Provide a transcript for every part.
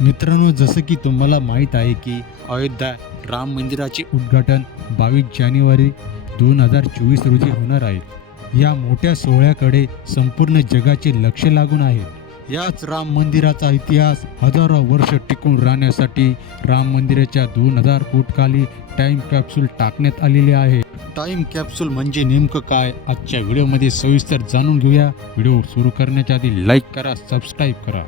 मित्रांनो जसं की तुम्हाला माहीत आहे की अयोध्या राम मंदिराचे उद्घाटन बावीस जानेवारी दोन हजार चोवीस रोजी होणार आहे. या मोठ्या सोहळ्याकडे संपूर्ण जगाचे लक्ष लागून आहे. याच राम मंदिराचा इतिहास हजारो वर्ष टिकून राहण्यासाठी राम मंदिराच्या दोन हजार फूटखाली टाईम टाइम कॅप्सूल टाकण्यात आलेले आहे. टाइम कॅप्सूल म्हणजे नेमकं काय? आजच्या व्हिडिओमध्ये सविस्तर जाणून घेऊया. व्हिडिओ सुरू करण्याच्या आधी लाईक करा सबस्क्राईब करा.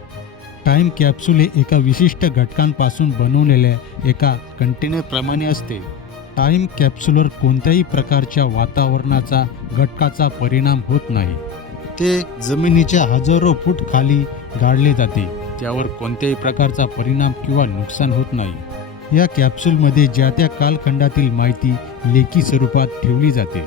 टाइम कॅप्सूल हे एका विशिष्ट घटकांपासून बनवलेल्या एका कंटेनरप्रमाणे असते. टाइम कॅप्सूलवर कोणत्याही प्रकारच्या वातावरणाचा घटकाचा परिणाम होत नाही. ते जमिनीच्या हजारो फूट खाली गाडले जाते. त्यावर कोणत्याही प्रकारचा परिणाम किंवा नुकसान होत नाही. या कॅप्सूलमध्ये ज्या त्या कालखंडातील माहिती लेखी स्वरूपात ठेवली जाते.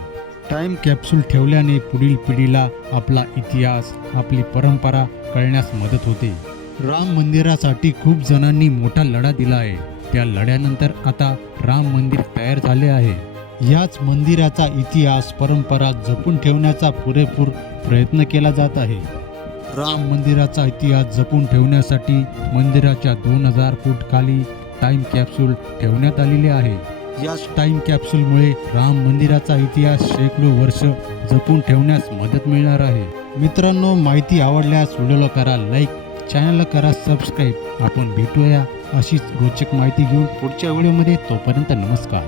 टाइम कॅप्सूल ठेवल्याने पुढील पिढीला आपला इतिहास आपली परंपरा कळण्यास मदत होते. राम मंदिरासाठी खूप जणांनी मोठा लढा दिला आहे. त्या लढ्यानंतर आता राम मंदिर तयार झाले आहे. याच मंदिराचा इतिहास परंपरा जपून ठेवण्याचा पुरेपूर प्रयत्न केला जात आहे. राम मंदिराचा इतिहास जपून ठेवण्यासाठी मंदिराच्या दोन हजार फूट खाली टाइम कॅप्सूल ठेवण्यात आलेले आहे. याच टाइम कॅप्सूलमुळे राम मंदिराचा इतिहास शेकडो वर्ष जपून ठेवण्यास मदत मिळणार आहे. मित्रांनो माहिती आवडल्यास व्हिडिओला करा लाईक चॅनलला करा सबस्क्राईब. आपण भेटूया अशीच रोचक माहिती घेऊन पुढच्या व्हिडिओमध्ये. तोपर्यंत नमस्कार.